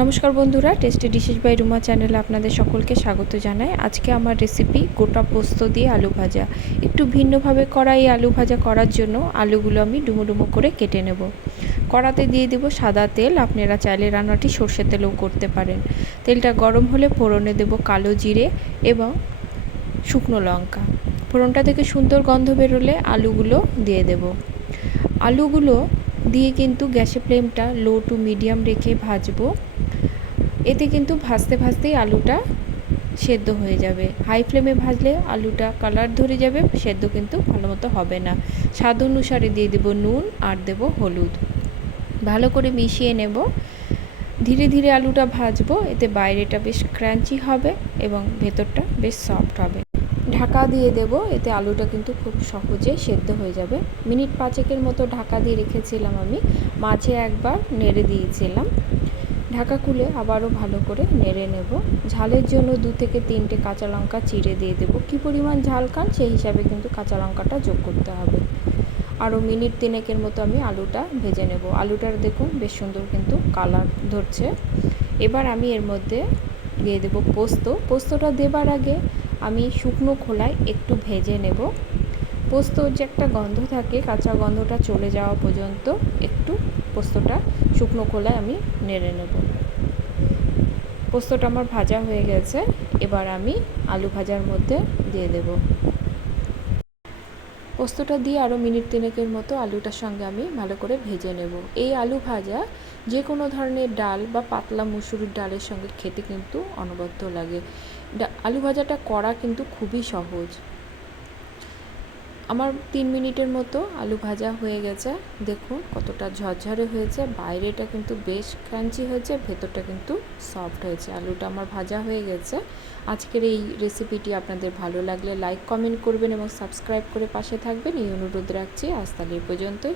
নমস্কার বন্ধুরা, tasty dishes by Ruma চ্যানেলে আপনাদের সকলকে স্বাগত জানাই। আজকে আমার রেসিপি গোটা পোস্ত দিয়ে আলু ভাজা। একটু ভিন্নভাবে করা এই আলু ভাজা করার জন্য আলুগুলো আমি ডুমো ডুমো করে কেটে নেব। কড়াতে দিয়ে দেব সাদা তেল। আপনারা চাইলে রান্নাটি সর্ষের তেলেও করতে পারেন। তেলটা গরম হলে ফোড়নে দেব কালো জিরে এবং শুকনো লঙ্কা। ফোড়নটা থেকে সুন্দর গন্ধ বেরোলে আলুগুলো দিয়ে দেব। আলুগুলো দিয়ে কিন্তু গ্যাসের ফ্লেমটা লো টু মিডিয়াম রেখে ভাজবো। এতে কিন্তু ভাজতে ভাজতেই আলুটা সেদ্ধ হয়ে যাবে। হাই ফ্লেমে ভাজলে আলুটা কালার ধরে যাবে, সেদ্ধ কিন্তু ভালো মতো হবে না। স্বাদ অনুসারে দিয়ে দেব নুন আর দেব হলুদ। ভালো করে মিশিয়ে নেব। ধীরে ধীরে আলুটা ভাজবো, এতে বাইরেটা বেশ ক্রাঞ্চি হবে এবং ভেতরটা বেশ সফট হবে। ঢাকা দিয়ে দেব, এতে আলুটা কিন্তু খুব সহজে সেদ্ধ হয়ে যাবে। মিনিট 5 মতো ঢাকা দিয়ে রেখেছিলাম আমি। মাঝে একবার নেড়ে দিয়েছিলাম। ঢাকা খুলে আবারও ভালো করে নেড়ে নেব। ঝালের জন্য 2 থেকে 3টে কাঁচা লঙ্কা চিড়ে দিয়ে দেব। কী পরিমাণ ঝাল খান সেই হিসাবে কিন্তু কাঁচা লঙ্কাটা যোগ করতে হবে। আরও মিনিট 3 মতো আমি আলুটা ভেজে নেব। আলুটার দেখুন বেশ সুন্দর কিন্তু কালার ধরছে। এবার আমি এর মধ্যে দিয়ে দেব পোস্ত। পোস্তটা দেবার আগে আমি শুকনো খোলায় একটু ভেজে নেব। পোস্তর যে একটা গন্ধ থাকে, কাঁচা গন্ধটা চলে যাওয়া পর্যন্ত একটু পোস্তটা শুকনো খোলায় আমি নেড়ে নেব। পোস্তটা আমার ভাজা হয়ে গেছে। এবার আমি আলু ভাজার মধ্যে দিয়ে দেব। পোস্তটা দিয়ে আরও মিনিট 3 মতো আলুটার সঙ্গে আমি ভালো করে ভেজে নেব। এই আলু ভাজা যে কোনো ধরনের ডাল বা পাতলা মুসুরির ডালের সঙ্গে খেতে কিন্তু অনবদ্য লাগে। আলু ভাজাটা করা কিন্তু খুবই সহজ। আমার 3 মিনিটের মতো আলু ভাজা হয়ে গেছে। দেখুন কতটা ঝরঝরে হয়েছে, বাইরেটা কিন্তু বেশ ক্রাঞ্চি হয়েছে, ভেতরটা কিন্তু সফট হয়েছে। আলুটা আমার ভাজা হয়ে গেছে। আজকের এই রেসিপিটি আপনাদের ভালো লাগলে লাইক কমেন্ট করবেন এবং সাবস্ক্রাইব করে পাশে থাকবেন, এই অনুরোধ রাখছি। আজ তাহলে এই পর্যন্তই।